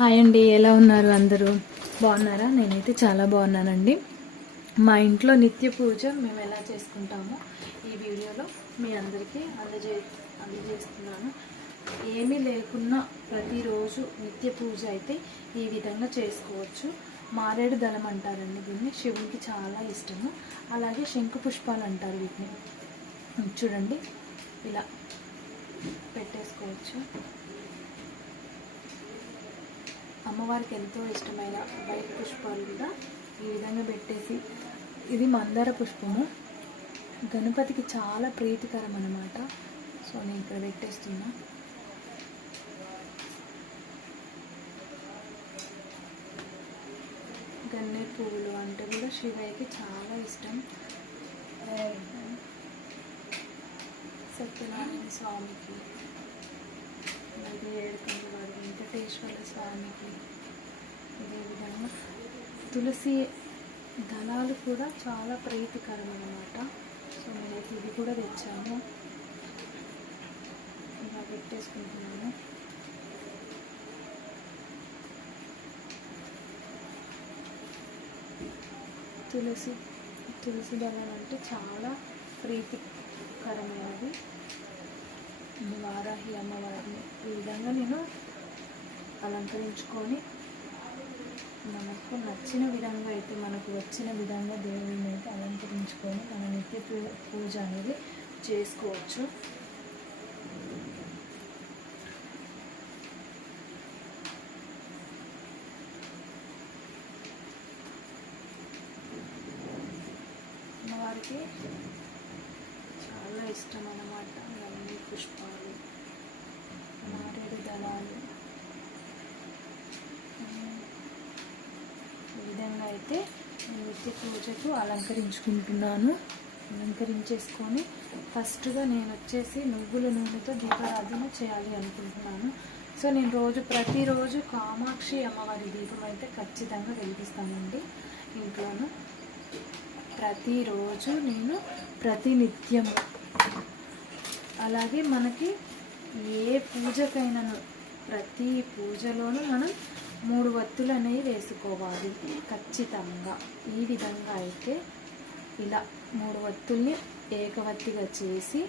Hi అండి ఎలా ఉన్నారు అందరూ? బాగున్నారా? నేనైతే చాలా బాగున్నానండి. మా ఇంట్లో నిత్య పూజ మేము ఎలా చేసుకుంటామో ఈ వీడియోలో మీ అందరికీ అందజే అందజేస్తున్నాను. ఏమీ లేకున్నా ప్రతిరోజు నిత్య పూజ అయితే ఈ విధంగా చేసుకోవచ్చు. మారేడు దళం అంటారండి దీన్ని. శివునికి చాలా ఇష్టము. అలాగే శంకు పుష్పాలు అంటారు వీటిని. చూడండి ఇలా పెట్టేసుకోవచ్చు. అమ్మవారికి ఎంతో ఇష్టమైన వైట్ పుష్పాలు కూడా ఈ విధంగా పెట్టేసి ఇది మందార పుష్పము. గణపతికి చాలా ప్రీతికరం అనమాట సో నేను ఇక్కడ పెట్టేస్తున్నా. గన్నేరు పువ్వులు అంటే కూడా శివయ్యకి చాలా ఇష్టం. సత్యనారాయణ స్వామికి. అలాగే ఏడుకొండవాడు వెంకటేశ్వర స్వామికి అదేవిధంగా తులసి దళాలు కూడా చాలా ప్రీతికరం అనమాట సో నేనైతే ఇది కూడా తెచ్చాను. ఇలా పెట్టేసుకుంటున్నాను. తులసి తులసి దళాలు అంటే చాలా ప్రీతికరమైనవి. వారాహి అమ్మవారిని ఈ విధంగా నేను అలంకరించుకొని మనకు నచ్చిన విధంగా అయితే మనకు వచ్చిన విధంగా దేవుడిని అయితే అలంకరించుకొని మన నిత్య పూజ అనేది చేసుకోవచ్చు. వారికి చాలా ఇష్టం అన్నమాట. పుష్పాలు మారేడు దళాలు. ఈ విధంగా అయితే నేను నిత్య పూజకు అలంకరించుకుంటున్నాను. అలంకరించేసుకొని ఫస్ట్గా నేను వచ్చేసి నువ్వుల నూనెతో దీపారాధన చేయాలి అనుకుంటున్నాను. సో నేను రోజు ప్రతిరోజు కామాక్షి అమ్మవారి దీపం అయితే ఖచ్చితంగా వెలిగిస్తానండి ఇంట్లోనూ. ప్రతిరోజు నేను ప్రతినిత్యము అలాగే మనకి ఏ పూజకైనాను ప్రతి పూజలోనూ మనం మూడు వత్తులు అనేవి వేసుకోవాలి. ఖచ్చితంగా. ఈ విధంగా అయితే ఇలా మూడు వత్తుల్ని ఏకవత్తిగా చేసి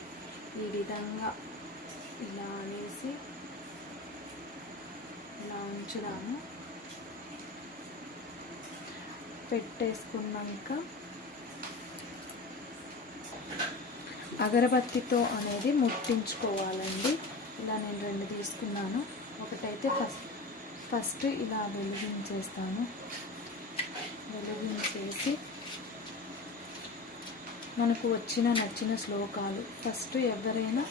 ఈ విధంగా ఇలా అనేసి ఇలా ఉంచుదాము. పెట్టేసుకున్నాక అగరబత్తితో అనేది ముట్టించుకోవాలండి. ఇలా నేను రెండు తీసుకున్నాను. ఒకటైతే ఫస్ట్ ఫస్ట్ ఇలా వెలిగించేస్తాను. వెలిగించేసి మనకు వచ్చిన నచ్చిన శ్లోకాలు. ఫస్ట్ ఎవరైనా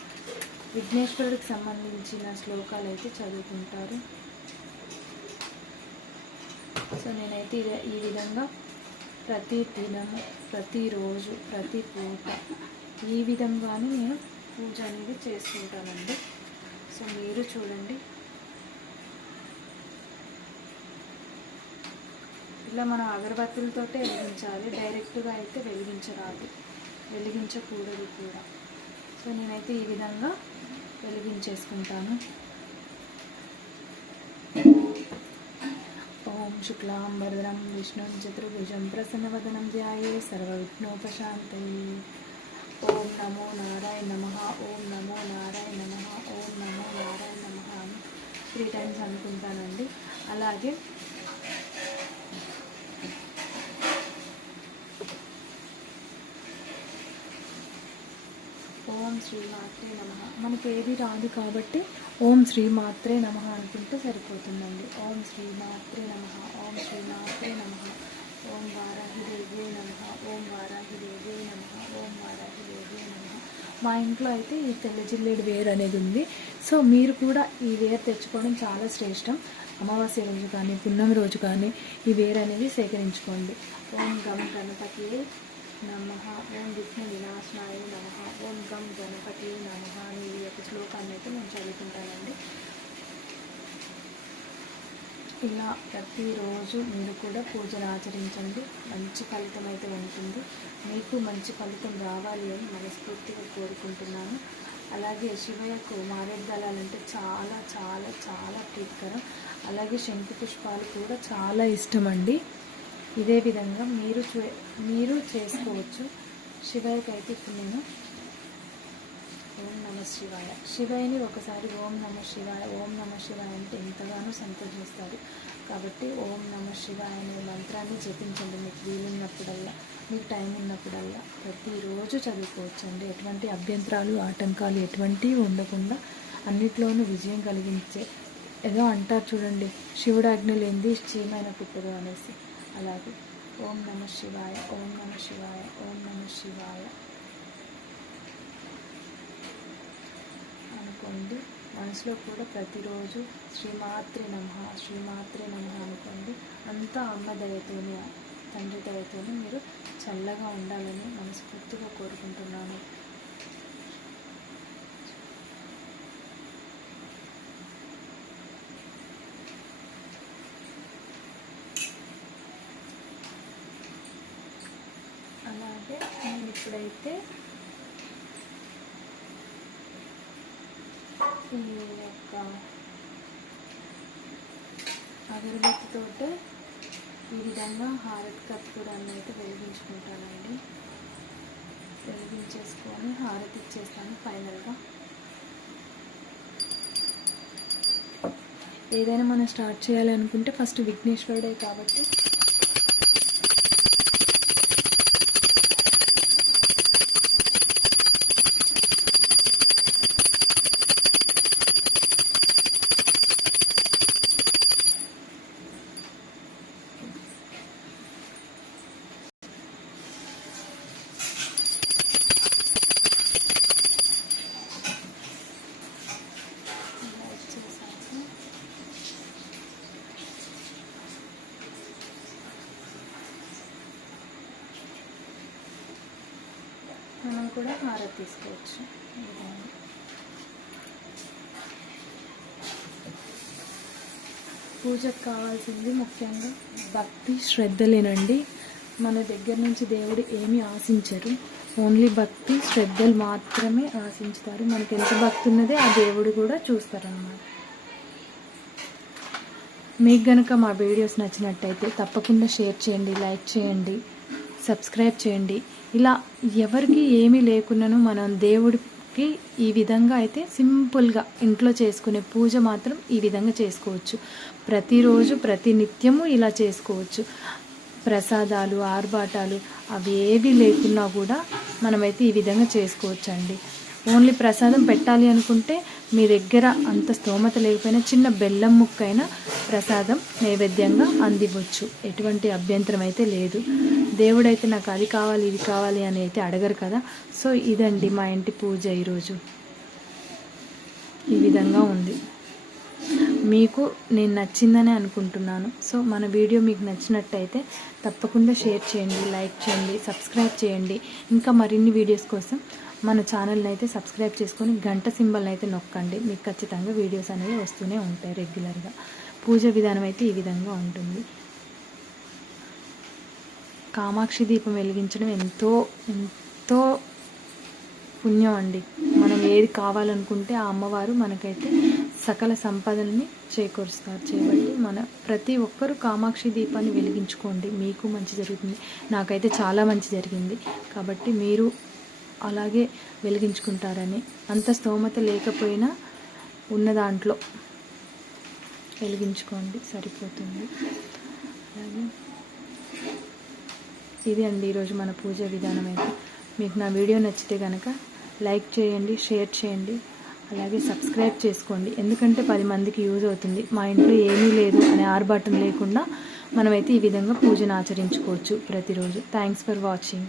విఘ్నేశ్వరుడికి సంబంధించిన శ్లోకాలు అయితే చదువుకుంటారు. సో నేనైతే ఇదే ఈ విధంగా ప్రతి దినము ప్రతిరోజు ప్రతి పూట ఈ విధంగానే నేను పూజ అనేది చేసుకుంటానండి సో మీరు చూడండి. ఇలా మనం అగరబత్తులతోటే వెలిగించాలి. డైరెక్ట్గా అయితే వెలిగించరాదు. వెలిగించకూడదు కూడా. సో నేనైతే ఈ విధంగా వెలిగించేసుకుంటాను. ఓం శుక్లాం విష్ణు చతుర్భుజం ప్రసన్నవదనం ధ్యాయే సర్వవిఘ్నోపశాంతయే. ఓం నమో నారాయణ నమ. ఓం నమో నారాయణ నమ. ఓం నమో నారాయణ నమ అని త్రీ టైమ్స్ అనుకుంటానండి. అలాగే ఓం శ్రీ మాత్రే నమ. మనకి ఏది రాదు కాబట్టి ఓం శ్రీ మాత్రే నమ అనుకుంటే సరిపోతుందండి. ఓం శ్రీ మాత్రే నమ. ఓం శ్రీ మాత్రే నమ. ఓం వారాహిదేవే నమ ఓం వారాహిదేవే నమ ఓం వారాహిదేవే నమ. మా ఇంట్లో అయితే ఈ తెల్ల జిల్లేడు వేరు అనేది ఉంది. సో మీరు కూడా ఈ వేరు తెచ్చుకోవడం చాలా శ్రేష్టం. అమావాస్య రోజు కానీ పున్నమి రోజు కానీ ఈ వేరు అనేది సేకరించుకోండి. ఓం గం గణపతి నమ. ఓం విఘ్న వినాశనాయ నమ. ఓం గం గణపతి నమ అని ఈ యొక్క శ్లోకాన్ని అయితే నేను చదువుకుంటానండి ఇలా ప్రతిరోజు మీరు కూడా పూజలు ఆచరించండి. మంచి ఫలితం అయితే ఉంటుంది. మీకు మంచి ఫలితం రావాలి అని మనస్ఫూర్తిగా కోరుకుంటున్నాను. అలాగే శివయ్యకు మారేడు దళాలంటే చాలా చాలా చాలా ప్రీతికరం. అలాగే శంకు పుష్పాలు కూడా చాలా ఇష్టం అండి ఇదే విధంగా మీరు చే మీరు చేసుకోవచ్చు. శివయ్యకైతే ఇప్పుడు నేను ఓం నమ శివాయ. శివయ్యని ఒకసారి ఓం నమ శివాయ ఓం నమ శివాయ అంటే ఎంతగానో సంతోషిస్తారు కాబట్టి ఓం నమ శివాయ అనే మంత్రాన్ని జపించండి మీకు వీలున్నప్పుడల్లా మీకు టైం ఉన్నప్పుడల్లా. ప్రతిరోజు చదువుకోవచ్చు అండి ఎటువంటి అభ్యంతరాలు ఆటంకాలు ఎటువంటివి ఉండకుండా అన్నిట్లోనూ విజయం కలిగించే ఏదో అంటారు చూడండి శివుడు ఆజ్ఞ లేనిది చీమైన పుట్టదు అనేసి. అలాగే ఓం నమ శివాయ ఓం నమ శివాయ ఓం నమ శివాయ. అనుకోండి. మనసులో కూడా ప్రతిరోజు శ్రీమాత్రి నమ శ్రీమాత్రి నమ అనుకోండి. అంతా అమ్మ దయతోనే తండ్రి దయతోనే మీరు చల్లగా ఉండాలని మనస్ఫూర్తిగా కోరుకుంటున్నాను. అలాగే నేను ఇప్పుడైతే నేను ఒక అగరబత్తితో ఈ విధంగా హారతి కూడా అయితే వెలిగించుకుంటానండి. వెలిగించేసుకొని హారతి ఇచ్చేస్తాను ఫైనల్గా. ఏదైనా మనం స్టార్ట్ చేయాలి అనుకుంటే ఫస్ట్ విఘ్నేశ్వరుడే కాబట్టి కూడా హారతి తీసుకోవచ్చు. పూజకు కావాల్సింది ముఖ్యంగా భక్తి శ్రద్ధలేనండి. మన దగ్గర నుంచి దేవుడు ఏమి ఆశించరు. ఓన్లీ భక్తి శ్రద్ధలు మాత్రమే ఆశించుతారు. మనకి ఎంత భక్తి ఉన్నదే ఆ దేవుడు కూడా చూస్తారన్నమాట. మీకు గనుక మా వీడియోస్ నచ్చినట్టయితే తప్పకుండా షేర్ చేయండి లైక్ చేయండి సబ్స్క్రైబ్ చేయండి. ఇలా ఎవరికి ఏమీ లేకున్నాను మనం దేవుడికి ఈ విధంగా అయితే సింపుల్గా ఇంట్లో చేసుకునే పూజ మాత్రం ఈ విధంగా చేసుకోవచ్చు. ప్రతిరోజు ప్రతి నిత్యము ఇలా చేసుకోవచ్చు. ప్రసాదాలు ఆర్భాటాలు అవి ఏవి లేకున్నా కూడా మనమైతే ఈ విధంగా చేసుకోవచ్చండి. ఓన్లీ ప్రసాదం పెట్టాలి అనుకుంటే మీ దగ్గర అంత స్తోమత లేకపోయినా చిన్న బెల్లం ముక్కైనా ప్రసాదం నైవేద్యంగా అందివచ్చు ఎటువంటి అభ్యంతరం అయితే లేదు. దేవుడైతే నాకు అది కావాలి ఇది కావాలి అని అయితే అడగరు కదా. సో ఇదండి మా ఇంటి పూజ ఈరోజు. ఈ విధంగా ఉంది. మీకు నేను నచ్చిందని అనుకుంటున్నాను. సో మన వీడియో మీకు నచ్చినట్టయితే తప్పకుండా షేర్ చేయండి లైక్ చేయండి సబ్స్క్రైబ్ చేయండి. ఇంకా మరిన్ని వీడియోస్ కోసం మన ఛానల్ని అయితే సబ్స్క్రైబ్ చేసుకొని గంట సింబల్ని అయితే నొక్కండి. మీకు ఖచ్చితంగా వీడియోస్ అనేవి వస్తూనే ఉంటాయి రెగ్యులర్గా పూజ విధానం అయితే ఈ విధంగా ఉంటుంది. కామాక్షి దీపం వెలిగించడం ఎంతో ఎంతో పుణ్యం అండి. మనం ఏది కావాలనుకుంటే ఆ అమ్మవారు మనకైతే సకల సంపదల్ని చేకూరుస్తారు. చేయబట్టి మన ప్రతి ఒక్కరూ కామాక్షి దీపాన్ని వెలిగించుకోండి. మీకు మంచి జరుగుతుంది. నాకైతే చాలా మంచి జరిగింది. కాబట్టి మీరు అలాగే వెలిగించుకుంటారని. అంత స్తోమత లేకపోయినా ఉన్న దాంట్లో వెలిగించుకోండి సరిపోతుంది. అలాగే. ఇది అండి ఈరోజు మన పూజ విధానం అయితే. మీకు నా వీడియో నచ్చితే కనుక లైక్ చేయండి షేర్ చేయండి అలాగే సబ్స్క్రైబ్ చేసుకోండి. ఎందుకంటే పది మందికి యూజ్ అవుతుంది. మా ఇంట్లో ఏమీ లేదు అనే ఆర్భాటం లేకుండా మనమైతే ఈ విధంగా పూజను ఆచరించుకోవచ్చు ప్రతిరోజు. Thanks for watching.